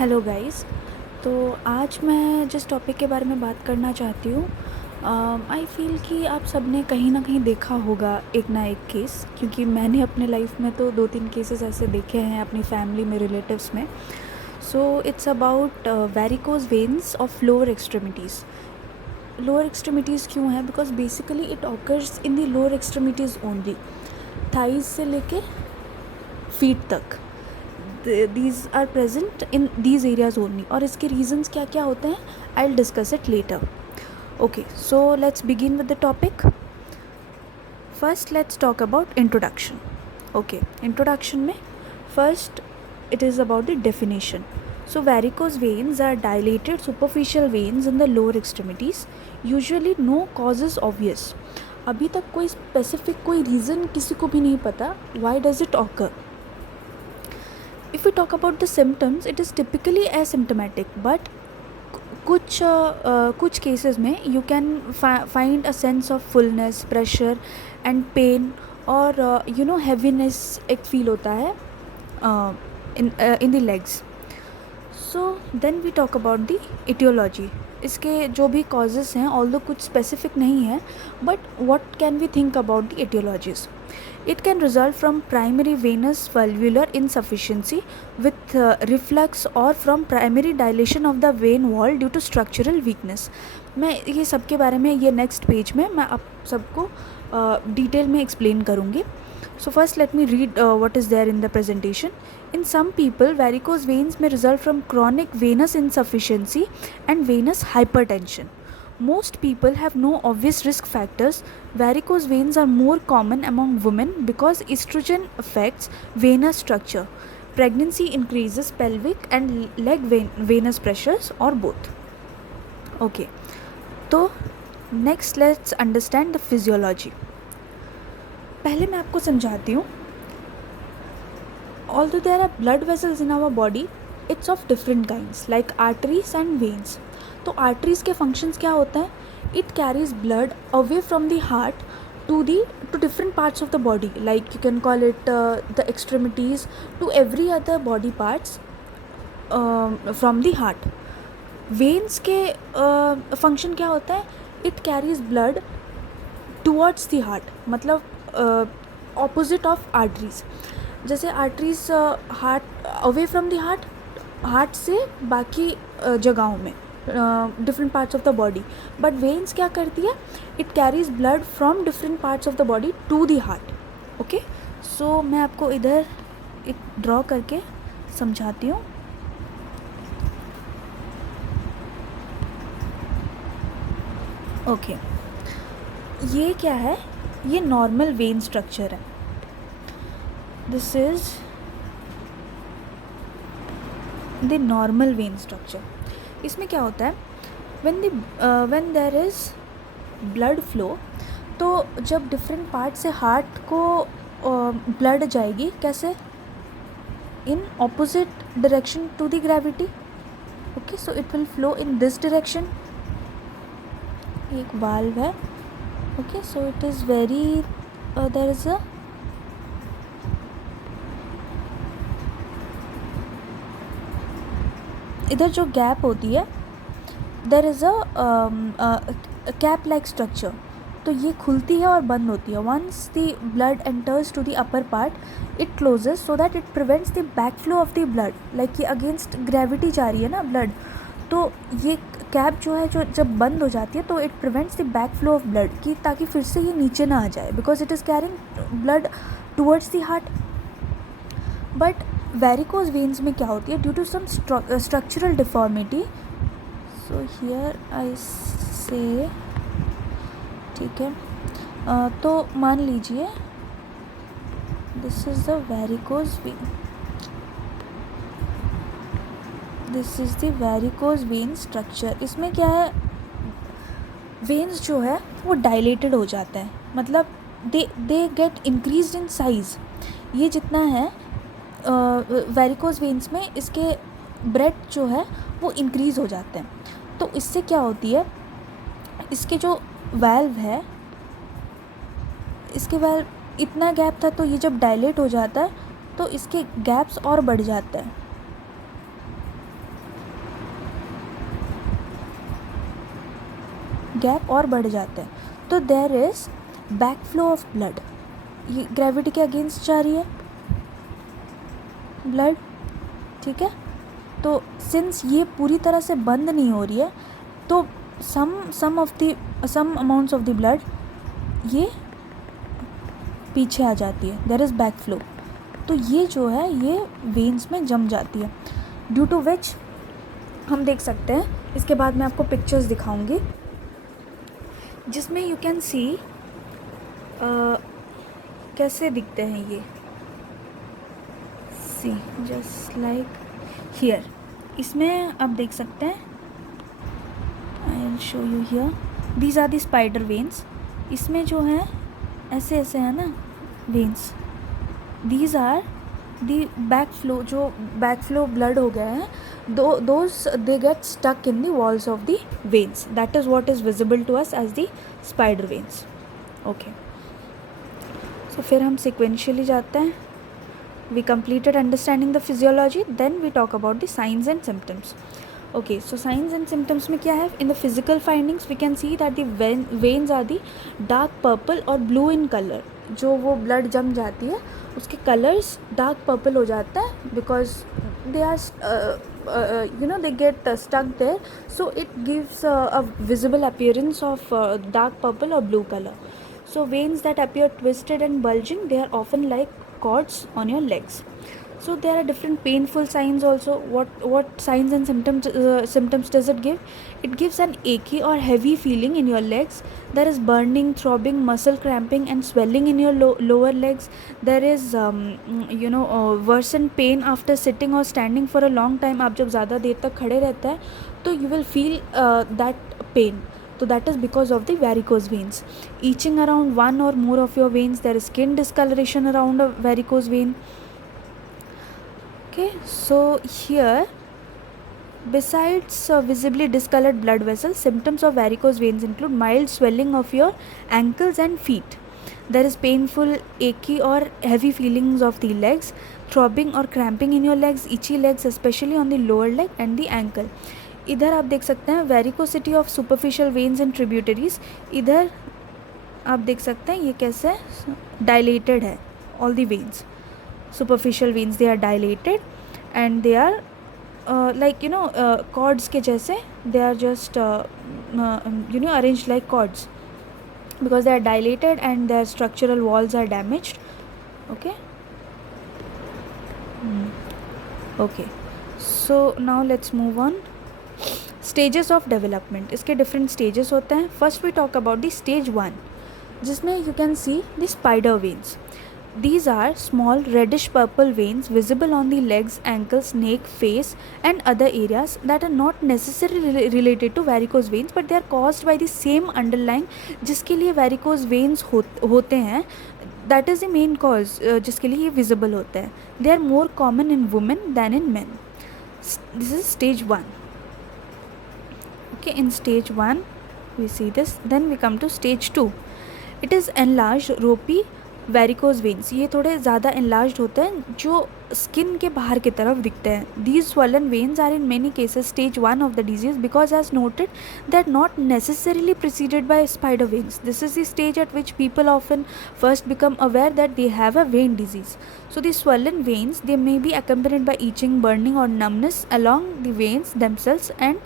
Hello guys. तो आज मैं जिस टॉपिक के बारे में बात करना चाहती हूँ, आई फील कि आप सब ने कहीं ना कहीं देखा होगा एक ना एक केस, क्योंकि मैंने अपने लाइफ में तो 2-3 केसेस ऐसे देखे हैं अपनी फैमिली में, रिलेटिव्स में। So it's about varicose veins of lower extremities. Lower extremities क्यों है? Because basically it occurs in the lower extremities only, thighs से लेके फीट तक। these are present in these areas only, और इसके reasons क्या क्या होते हैं I'll discuss it later. Okay, so let's begin with the topic. First let's talk about introduction. Okay, introduction में first it is about the definition. So varicose veins are dilated superficial veins in the lower extremities, usually no causes obvious. अभी तक कोई specific कोई reason किसी को भी नहीं पता why does it occur. If we talk about the symptoms, it is typically asymptomatic, but कुछ cases में you can find a sense of fullness, pressure and pain, और heaviness एक feel होता है in the legs. So then we talk about the etiology. इसके जो भी causes हैं, although कुछ specific नहीं है, but what can we think about the etiologies? It can result from primary venous valvular insufficiency with reflux, or from primary dilation of the vein wall due to structural weakness. मैं ये सब के बारे में ये next page में मैं आप सबको डिटेल में एक्सप्लेन करूँगी. So first let me read what is there in the presentation. In some people, varicose veins may result from chronic venous insufficiency and venous hypertension. Most people have no obvious risk factors. Varicose veins are more common among women because estrogen affects venous structure. Pregnancy increases pelvic and leg venous pressures, or both. Okay, तो next let's understand the physiology. पहले मैं आपको समझाती हूँ. Although there are blood vessels in our body, it's of different kinds like arteries and veins. तो arteries के functions क्या होते हैं? It carries blood away from the heart to different parts of the body, like you can call it the extremities, to every other body parts from the heart. Veins के function क्या होता है? It carries blood towards the heart, मतलब opposite of arteries. जैसे arteries heart away from the heart से बाकी जगहों में, different parts of the body, but veins क्या करती है? it carries blood from different parts of the body to the heart. okay, so मैं आपको इधर एक ड्रॉ करके समझाती हूँ. ओके, ये क्या है? ये नॉर्मल वेन स्ट्रक्चर है. This is the normal vein structure. इसमें क्या होता है? When there is blood flow, तो जब डिफरेंट पार्ट से हार्ट को ब्लड जाएगी, कैसे? In opposite direction to the gravity. Okay, so it will flow in this direction. एक वाल्व है. Okay, so it is very there is a इधर जो गैप होती है, there is a cap like structure. तो ये खुलती है और बंद होती है. Once the blood enters to the upper part, it closes so that it prevents the back flow of the blood. Like ये अगेंस्ट ग्रेविटी जा रही है ना ब्लड, तो ये कैप जो है, जो जब बंद हो जाती है, तो it prevents the back flow of blood, की ताकि फिर से ये नीचे ना आ जाए, because it is carrying blood towards the heart. But varicose veins में क्या होती है? Due to some structural deformity, so here I say, ठीक है, तो मान लीजिए this is the varicose vein, this is the varicose vein structure. इसमें क्या है? वेन्स जो है वो डायलेटेड हो जाते हैं, मतलब they get increased in size. ये जितना है वेरिकोज वेन्स में, इसके ब्रेड जो है वो इंक्रीज़ हो जाते हैं. तो इससे क्या होती है? इसके जो वाल्व है, इसके वाल्व इतना गैप था, तो ये जब डायलेट हो जाता है तो इसके गैप्स और बढ़ जाते हैं. गैप और बढ़ जाता है. तो there is back flow of blood. ये ग्रेविटी के अगेंस्ट जा रही है ब्लड, ठीक है. तो सिंस ये पूरी तरह से बंद नहीं हो रही है, तो some amounts of the blood ये पीछे आ जाती है. There is back flow. तो ये जो है ये वेन्स में जम जाती है, ड्यू टू विच हम देख सकते हैं. इसके बाद मैं आपको पिक्चर्स दिखाऊंगी जिसमें यू कैन सी कैसे दिखते हैं ये. See just like here. इसमें आप देख सकते हैं, I will show you here. These are the spider veins. इसमें जो है ऐसे ऐसे है ना veins. These are the back flow. जो बैक फ्लो ब्लड हो गया है, those they get stuck in the walls of the veins. That is what is visible to us as the spider veins. Okay, so फिर हम sequentially जाते हैं. We completed understanding the physiology, then we talk about the signs and symptoms. Okay, so signs and symptoms में क्या है? In the physical findings we can see that the veins are the dark purple or blue in color. जो वो blood जम जाती है उसके colors dark purple हो जाता है because they are they get stuck there, so it gives a visible appearance of dark purple or blue color. So veins that appear twisted and bulging, they are often like cords on your legs. So there are different painful signs also. What signs and symptoms does it give? It gives an achy or heavy feeling in your legs. There is burning, throbbing, muscle cramping and swelling in your lower legs. There is worsened pain after sitting or standing for a long time. आप जब ज़्यादा देर तक खड़े रहते हैं तो you will feel that pain. So that is because of the varicose veins. Itching around one or more of your veins. There is skin discoloration around a varicose vein. Okay, so here besides visibly discolored blood vessels, symptoms of varicose veins include mild swelling of your ankles and feet. There is painful, achy or heavy feelings of the legs, throbbing or cramping in your legs, itchy legs especially on the lower leg and the ankle. इधर आप देख सकते हैं varicosity of superficial veins and tributaries. इधर आप देख सकते हैं ये कैसे डायलेटेड है. All the veins, superficial veins, they are dilated and they are like cords के जैसे. they are just arranged like cords because they are dilated and their structural walls are damaged. Okay. Okay, so now let's move on. Stages of development. इसके different stages होते हैं. First we talk about the stage 1 जिसमें you can see the spider veins. These are small reddish purple veins visible on the legs, ankles, neck, face and other areas that are not necessarily related to varicose veins but they are caused by the same underlying जिसके लिए varicose veins होते हैं. That is the main cause जिसके लिए ये visible होते हैं. They are more common in women than in men. This is stage 1. Okay, in stage 1 we see this. Then we come to stage 2. It is enlarged ropey varicose veins. ये थोड़े ज़्यादा enlarged होते हैं जो skin के बाहर की तरफ दिखते हैं. These swollen veins are in many cases stage 1 of the disease because as noted they are not necessarily preceded by spider veins. This is the stage at which people often first become aware that they have a vein disease. So the swollen veins, they may be accompanied by itching, burning or numbness along the veins themselves and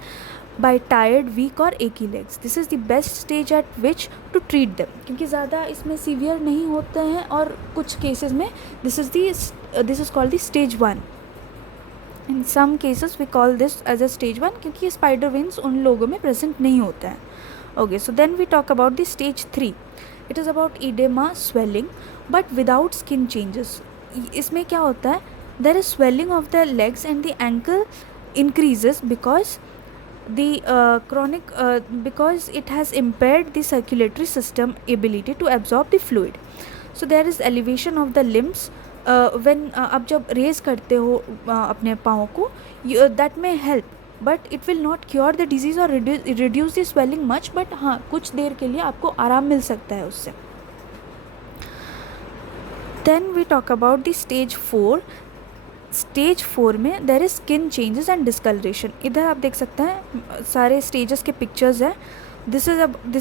by tired, weak or achy legs. This is the best stage at which to treat them. क्योंकि ज़्यादा इसमें severe नहीं होते हैं और कुछ cases में this is called the stage 1. In some cases we call this as a stage 1 क्योंकि ये spider veins उन लोगों में present नहीं होता है. Okay, so then we talk about the stage 3. It is about edema, swelling but without skin changes. इसमें क्या होता है? There is swelling of the legs and the ankle increases because because it has impaired the circulatory system ability to absorb the fluid. So there is elevation of the limbs when आप जब raise करते हो अपने पाँव को, that may help but it will not cure the disease or reduce the swelling much, but हाँ कुछ देर के लिए आपको आराम मिल सकता है उससे. Then we talk about the stage 4. Stage 4 में there is skin changes and discolouration. इधर आप देख सकते हैं सारे स्टेजेस के पिक्चर्स हैं. This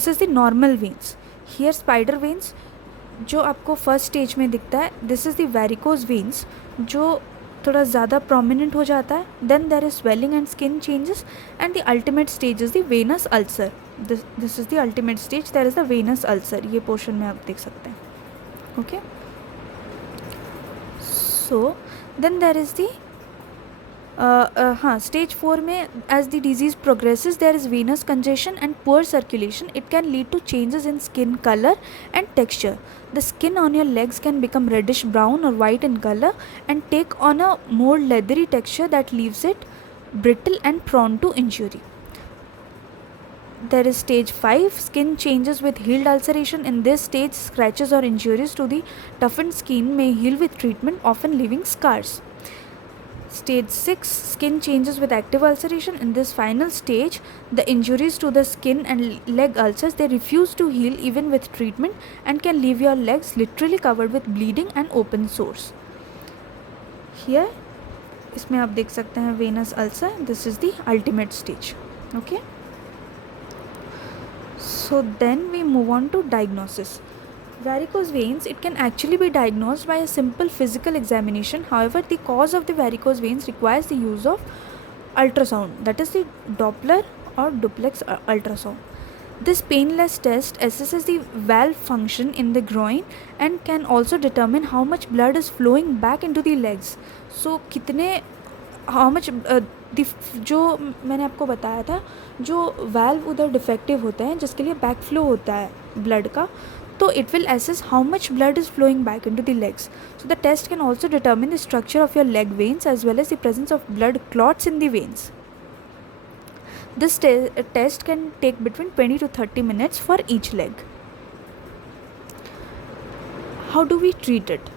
is the normal veins. Here spider veins जो आपको फर्स्ट स्टेज में दिखता है, this is the varicose veins जो थोड़ा ज़्यादा प्रोमिनेंट हो जाता है. Then there is swelling and skin changes and the ultimate stage is the venous ulcer. This is the ultimate stage, there is the venous ulcer. ये portion में आप देख सकते हैं. Okay, so then there is the हाँ, stage 4 में as the disease progresses there is venous congestion and poor circulation. It can lead to changes in skin colour and texture. The skin on your legs can become reddish brown or white in color and take on a more leathery texture that leaves it brittle and prone to injury. There is stage 5, skin changes with healed ulceration. In this stage, scratches or injuries to the toughened skin may heal with treatment, often leaving scars. Stage 6, skin changes with active ulceration. In this final stage, the injuries to the skin and leg ulcers, they refuse to heal even with treatment and can leave your legs literally covered with bleeding and open sores. Here, इसमें आप देख सकते हैं venous ulcer. This is the ultimate stage. Okay. So then we move on to diagnosis. Varicose veins, it can actually be diagnosed by a simple physical examination. However, the cause of the varicose veins requires the use of ultrasound, that is the Doppler or duplex ultrasound. This painless test assesses the valve function in the groin and can also determine how much blood is flowing back into the legs. So how much जो मैंने आपको बताया था, जो valve उधर defective होते हैं जिसके लिए बैक फ्लो होता है ब्लड का, तो it will assess how much blood is flowing back into the legs. So the test can also determine the structure of your leg veins as well as the presence of blood clots in the veins. This test can take between 20 to 30 minutes for each leg. How do we treat it?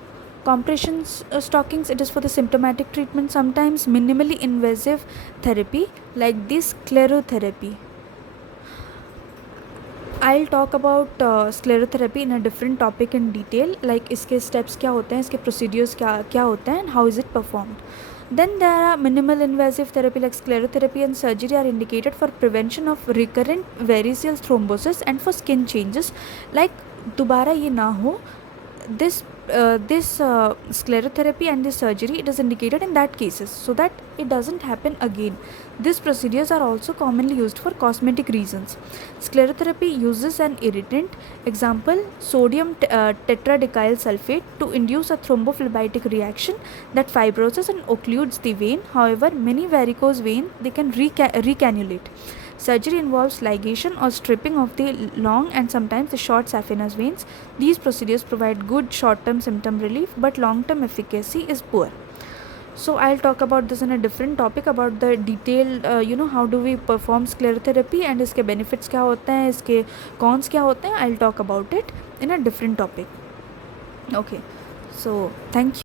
Compression stockings, it is for the symptomatic treatment. Sometimes minimally invasive therapy like this sclerotherapy. I'll talk about sclerotherapy in a different topic in detail, like इसके steps क्या होते हैं, इसके procedures क्या होते हैं and how is it performed. Then there are minimal invasive therapy like sclerotherapy and surgery are indicated for prevention of recurrent variceal thrombosis and for skin changes, like दोबारा ये ना हो. This sclerotherapy and this surgery, it is indicated in that cases so that it doesn't happen again. These procedures are also commonly used for cosmetic reasons. Sclerotherapy uses an irritant, example sodium tetradecyl sulfate, to induce a thrombophlebitic reaction that fibroses and occludes the vein. However, many varicose veins, they can recannulate. Surgery involves ligation or stripping of the long and sometimes the short saphenous veins. These procedures provide good short-term symptom relief, but long-term efficacy is poor. So I'll talk about this in a different topic about the detailed, how do we perform sclerotherapy and इसके benefits क्या होते हैं, इसके cons क्या होते हैं. I'll talk about it in a different topic. Okay, so thank you.